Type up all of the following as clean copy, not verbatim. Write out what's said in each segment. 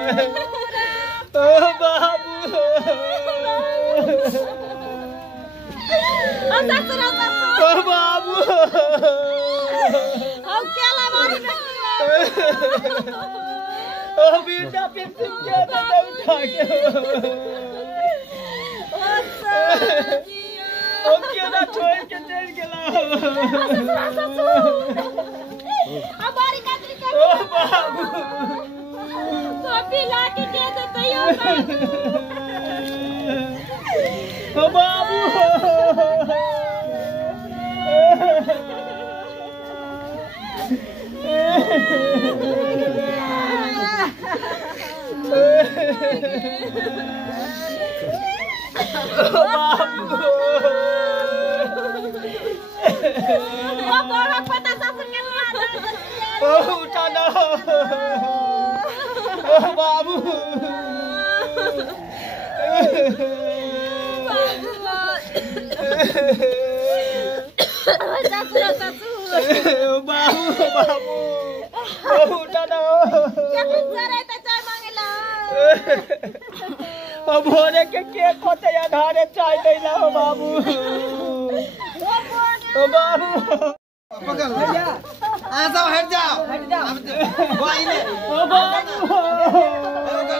ओ बाबू ओ बाबू हम क्या लावारी ओ बेटा फिर तुम क्या उठा के ओ क्यों ना छोड़ के चल गया हमारी कतरी कर ओ बाबू कॉपी ला के दे देते हो ओ बाबू उठाना बाबू बाबू बाबू उठाना भोरे के केक होते आधारे चाय देला हो बाबू ओ बाबू पकड़ भैया सब हट जाओ भाई ने ओ बाबू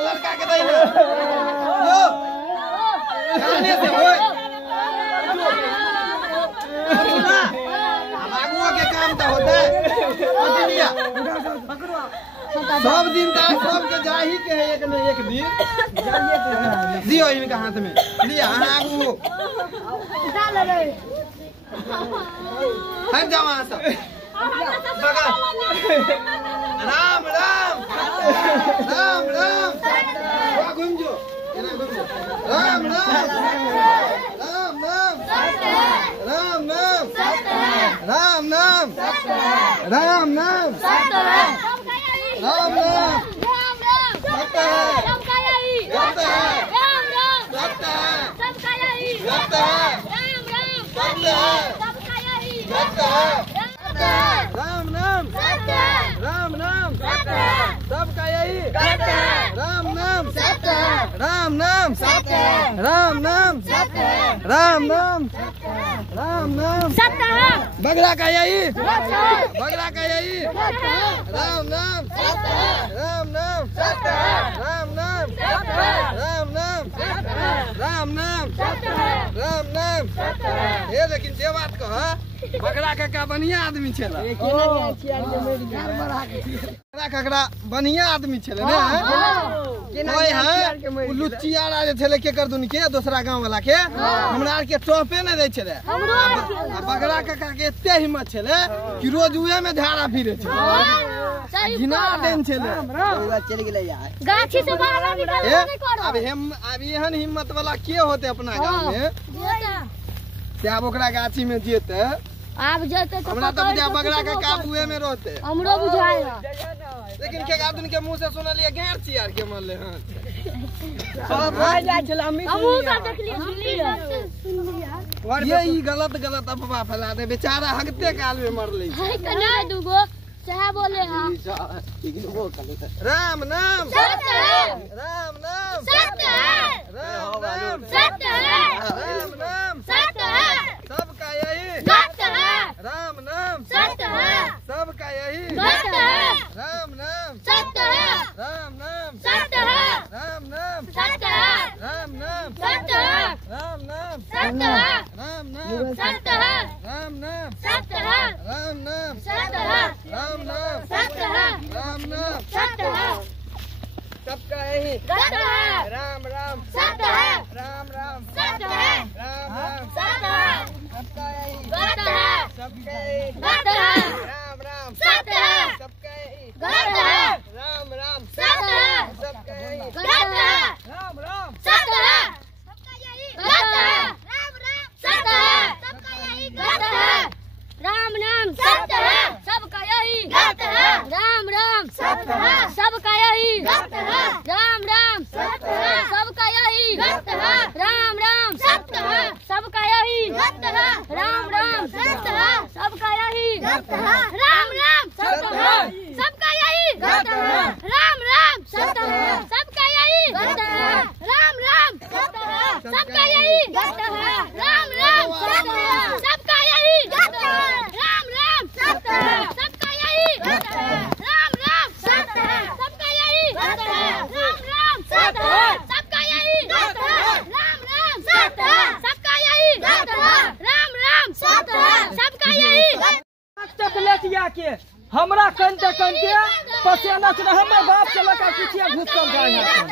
लड़का के दई ना लो जाने से होय बाबू के काम तो होता है सब दिन का सब के जाही के है एक न एक दिन दियो इनका हाथ में लिया आगू हट जाओ वहां से राम राम राम राम वहाँ घूम जो राम राम राम राम राम राम राम राम राम राम राम राम राम नाम राम नाम सबका यही राम नाम राम नाम राम नाम राम नाम राम नाम बगड़ा का यही बगड़ा का यही राम नाम राम नाम राम नाम राम नाम राम नाम राम नाम ये लेकिन जे बात कह बगड़ा काका बढ़िया आदमी छे बगड़ा बढ़िया आदमी छे ना कोई है लुच्चियारा जे छले के कर दुन के दूसरा गांव वाला के हमरा आर के टॉपे न दे छले बगड़ा काका के एते हिम्मत छले कि रोज उहे में झाड़ा फिरे छे घिना देन छले चल गेले यार गाछी से बाहर निकल नहीं करो अब एहन हिम्मत वाला के होते अपना गांव में से अब ओकरा गाछी में जेते आप जते तो हमरा तो बुझा बगड़ा के काबूए में रहते हमरो बुझाएगा लेकिन के आदमी के मुंह से सुनलिए घेर चियार के मरले हां सब भाई जाय छला हम हमहू सब देख लिए सुन लिया ये ई गलत अफवाह फैला दे बेचारा हगते काल में मरले है त ना दुगो सह बोले हां राम नाम सत्य है राम नाम सत्य है राम नाम सत्य है राम नाम सत्य है सबका यही सत्य है राम नाम सत्य है सबका यही सत्य है राम नाम सत्य है राम नाम सत्य है राम नाम सत्य है राम नाम सत्य है राम नाम सत्य है राम नाम सत्य है राम नाम सत्य है राम नाम सत्य है राम नाम सत्य है राम नाम सत्य है सबका यही सत्य है राम राम सत्य है राम राम सत्य है राम राम सत्य है सबका यही सत्य है सबका यही सत्य है राम राम सत्य है सबका यही सत्य है राम राम सत्य है सबका यही सत्य है राम राम सत्य है सबका यही सत्य है राम राम सत्य है सबका यही सत्य है राम नाम सत्य है सबका यही सत्य है राम राम सत्य है सबका यही सत्य है राम राम सत्य है सबका यही सत्य है राम राम सत्य है सबका यही सत्य है राम राम सत्य है सबका यही सत्य है राम राम सत्य है सबका यही सत्य है। राम राम सत्य है। सबका यही सत्य है। राम राम सत्य है। सबका यही सत्य है। राम राम सत्य है। सबका यही सत्य है। राम राम सत्य है। सबका यही सत्य है। राम राम सत्य है। सबका यही सत्य है। राम राम सत्य है। सबका यही चकलेटिया के हमरा कंटे पसेना से हमर बाप के लगा पीछे घुस कर जाए। राम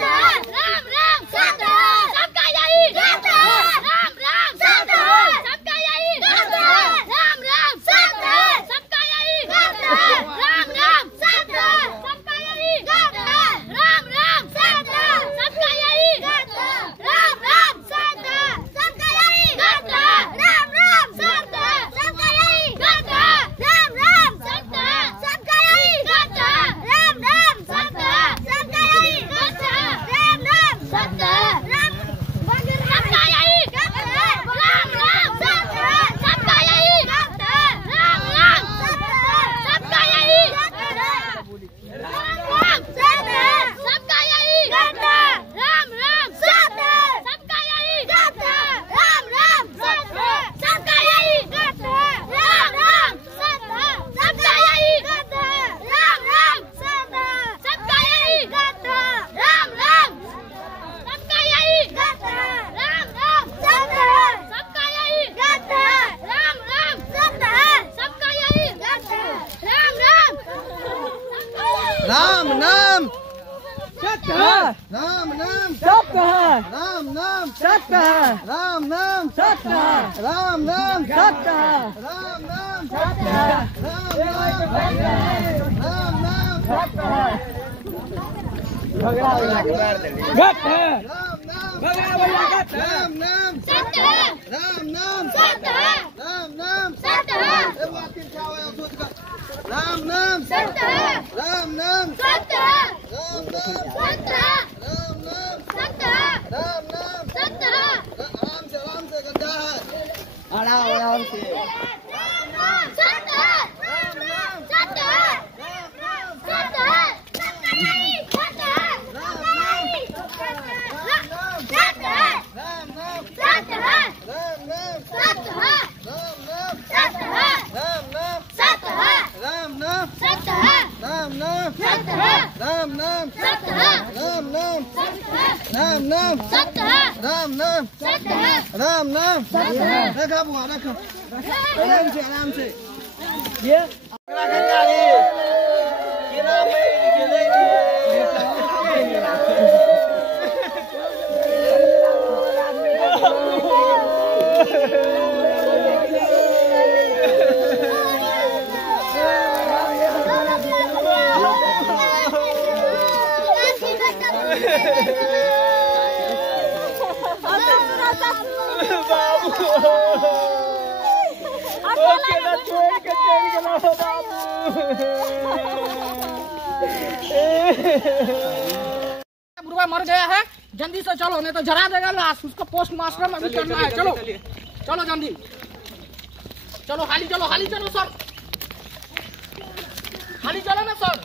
राम सत्य है। सबका यही सत्य है। राम राम सत्य है। सबका यही सत्य है। राम राम सत्य है। सबका यही सत्य है। राम राम सत्य है। सबका यही सत्य है। राम राम सत्य है। सबका यही सत्य है। राम राम सत्य है। सबका यही सत्य है। राम राम सत्य है। सबका यही सत्य है। राम राम सत्य है। सबका यही सत्य है। राम राम सत्य है। सबका यही सत्य है। राम राम सत्य है। राम सबका यही सत्य है। राम राम सत्य है। सबका यही सत्य है। राम राम सत्य है। सबका यही सत्य है। राम राम सत्य है। सबका यही सत्य है। राम राम सत्य है। सबका यही सत्य है। राम राम सत्य है। सबका यही सत्य है। राम राम सत्य है। सबका यही सत्य है। राम राम सत्य है। सबका यही सत्य है। राम राम सबका यही सत्य है। राम राम सत्य है। सबका यही सत्य है। राम राम सत्य है। सबका यही सत्य है। राम राम राम नाम सत्य है। राम नाम सत्य है। राम नाम सत्य है। राम नाम सत्य है। राम नाम सत्य है। राम नाम सत्य है। राम नाम राम नाम सत्य है। गट है। राम नाम भगवान भैया गट है। राम नाम सत्य है। राम नाम सत्य है। राम नाम सत्य है। राम नाम सत्य है। राम नाम सत्य है। राम नाम सत्य है। राम नाम सत्य है। राम नाम सत्य है। आराम से गड्ढा है आराम से। सत्य है। सत्य है। सत्य है। सबका यही सत्य है। सबका यही सत्य है। सत्य है। राम नाम सत्य है। राम नाम सत्य है। राम नाम सत्य है। राम नाम सत्य है। राम नाम सत्य है। राम नाम सत्य है। राम नाम सत्य है। राम नाम सत्य है। राम नाम सत्य है। राम नाम सत्य है। राम नाम सत्य है। रखा बुआ रखो आराम से ये बुढ़वा मर गया है, जल्दी से चलो नहीं तो जला देगा लाश। उसको पोस्टमास्टर में भी करना है। चलो चलो जल्दी चलो, हाली चलो सर, हाली चलो ना सर,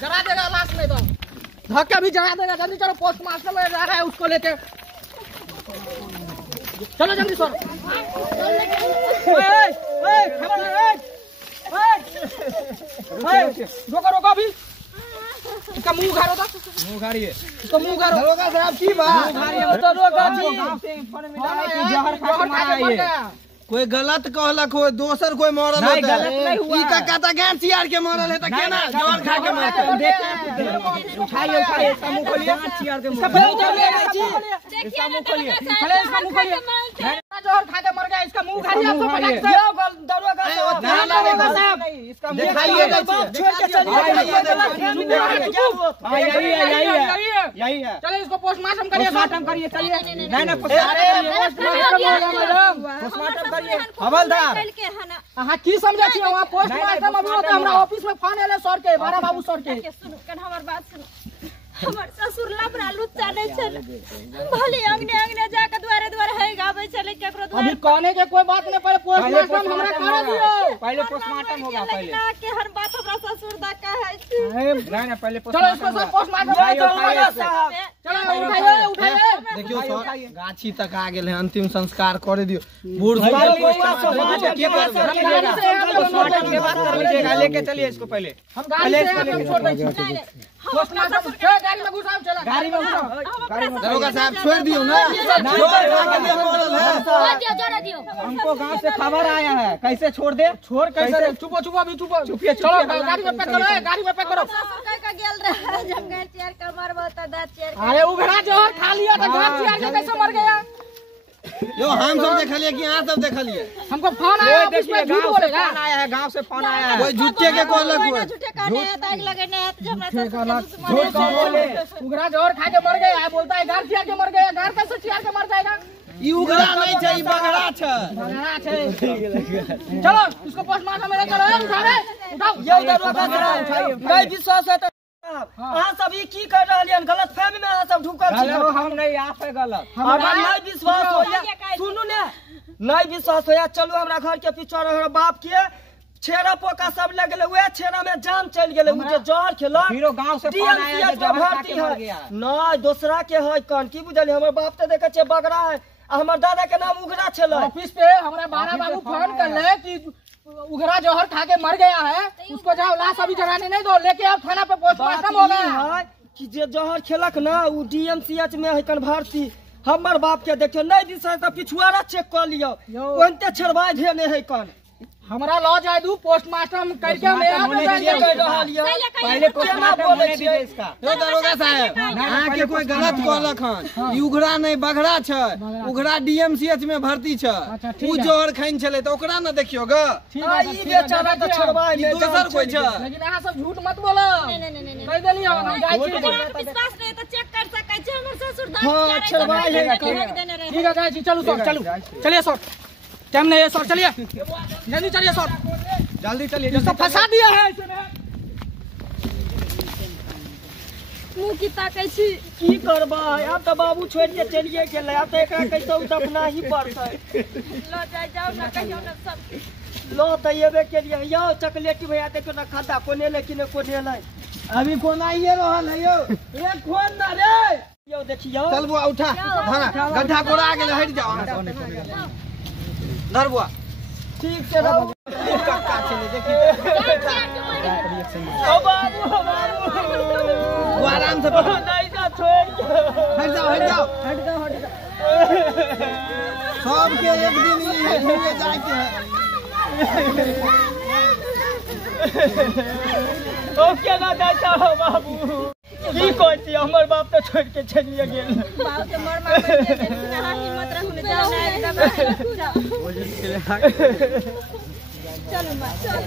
जला देगा लाश नहीं तो धक्का भी जला देगा। जल्दी चलो, पोस्टमास्टर में जा रहा है उसको लेके। चलो जल्दी सर। रोको अभी, इसका मुंह उघारो था, मुंह उघारिए, इसका मुंह उघारो। दरोगा साहब की बात तो रोगा जी जहर खा के मारा है। कोई गलत कहलक हो, दोसर कोई मरल नहीं, गलत नहीं हुआ। ई का कहता गैर चियार के मरल है त केना जहर खा के मरल। उठाइए इसका मुंह खोलिए, चियार के मुंह इसका मुंह खोलिए, इसका मुंह खोलिए, जहर खा के मर गया, इसका मुंह उघारिए। दरोगा साहब इसका मुंह दिखाइए, छोड़ के यही है। चलो इसको पोस्टमार्टम करिए, पोस्टमार्टम करिए, चलिए। नहीं नहीं, पोस्टमार्टम करिए हवलदार। हाँ की समझे छी वहाँ पोस्टमार्टम अभी होता। हमरा ऑफिस में फोन एले सर के, बारा बाबू सर के। सुन कन हमर बात सुन। हमर ससुर लबरा लुच्चा नहीं छल, भले अंगने जाके द्वारे है गावे चले केकरो द्वारे। अभी कहने के कोई बात नहीं, पहले पोस्टमार्टम हमरा कर दियो। पहले पोस्टमार्टम होगा पहले। ना के हर बात हमरा ससुर दा कहे छी। नहीं पहले चलो इसको सब पोस्टमार्टम साहब चलो उठाइए। देखियो सर गाछी तक आ गेल है, अंतिम संस्कार करे दियो। बूढ़ लेके चलिए इसको पहले। हम गाड़ी से छोड़ देंगे। गाड़ी में घुसाओ, चला गाड़ी में घुसाओ। दरोगा साहब छोड़ दियो ना, हमको गांव से खबर आया है, कैसे छोड़ दे? छोड़ कैसे? चुपो चुपो अभी चुपो, चलो गाड़ी में पैक करो, गाड़ी में पैक करो। अरे उघरा जोहर खा लिया तो घर चियार के कैसे मर गया? यो हम सब देखलिए कि यहाँ सब देखलिए? हमको फोन आया, ऑफिस में झूठ बोलेगा। फोन आया है, गांव से फोन आया है। कोई झूठे के कहलक हुए। झूठ कौन बोले? उघरा जोहर खा के मर गया, बोलता है घर चियार के मर गया। घर कैसे चियार के मर जाएगा? ई उघरा नहीं छै, ई बगड़ा छै। बगड़ा छै। चलो इसको पोस्टमार्टम में ले चलो, उठा रे, उठाओ। ये दरोगा साहब नहीं विश्वास है तो अहाँ सब ई की कर रहलिए? गलत फहमी में अहाँ सब ढुकल छी। हम नहीं आप है गलत। हमरा नहीं विश्वास होया, सुनू ने, नहीं विश्वास होया, चलू हमरा घर के पीछे हमरा बाप के छेरा पोका सब लग गेले, उहे छेरा में जान चल गेले। उ जे जहर खेलक हीरो गांव से फोन आया जे जहर खा के मर गया। नहीं दूसरा के है कौन की बुझलिए? हमर बाप तो देखे छे बगड़ा है, हमर दादा के नाम उघरा छले। ऑफिस पे हमरा बारा बाबू फोन कर ले कि उघरा जोहर खा के मर गया है, उसको जाओ लाश अभी जगाने नहीं दो, लेके आओ थाना पे पोस्टमार्टम होगा। है कि जे जहर खेलक ना उ डीएमसीएच में है कन भर्ती। हमर बाप के देखियो नहीं दिशा तो पिछुआरा चेक कर लियो, ओनते छरवाई धेने है कन। हमरा लॉ जाय दू, पोस्टमार्टम करके मेरा पहले पोस्टमार्टम होने दीजिए इसका। यो दरोगा साहब अहाँ के कोई गलत कहलक हन, ई उघरा नहीं बगड़ा छै। उघरा डीएमसीएच में भर्ती छै। उ जोहर खाइन छले तो ओकरा न देखियो ग। ई बेचारा तो छरवाई में दोसर कोई छै। लेकिन अहाँ सब झूठ मत बोलो। कह देली हम जाय छी। विश्वास नहीं तो चेक कर सकै छै हमर ससुर दांत हां छरवाई है। ठीक है जाय छी, चलो सर, चलो चलिए सर, टाइम नहीं है सर, चलिए जल्दी चलिए सर, जल्दी चलिए। जिसको फंसा दिया है ऐसे में। मुंह की ताकै छी की करबा? अब तो बाबू छोड़ के चलिए गेले, अब तो एकरा कैसे दफना ही पड़तै। लो जाय जाओ ना कहियो ना सब लो तो येबे के लिए यो चॉकलेट भैया देखो ना खाता कोने लेकिन कोने नहीं। अभी कोन आइए रहल है यो। ए खोन ना रे यो देखियो। चल बुआ उठा, थाना गड्ढा कोड़ा गेले, हट जाओ। धर बुआ ठीक से रहो। कक्का चले देखी। ओ बाबू वो आराम से नहीं जा छोड़ के। हट जाओ, हट जाओ, हट जाओ, हट जाओ। सबके एक दिन ही घूमे जाके है। ओ केना जाता हो बाबू? की कहै छी? हमर बाप तो छोड़ के चलिए गेल। बाप के मर मार के ना हिम्मत रहू ने जाओ ना एकदम चलो मां चलो।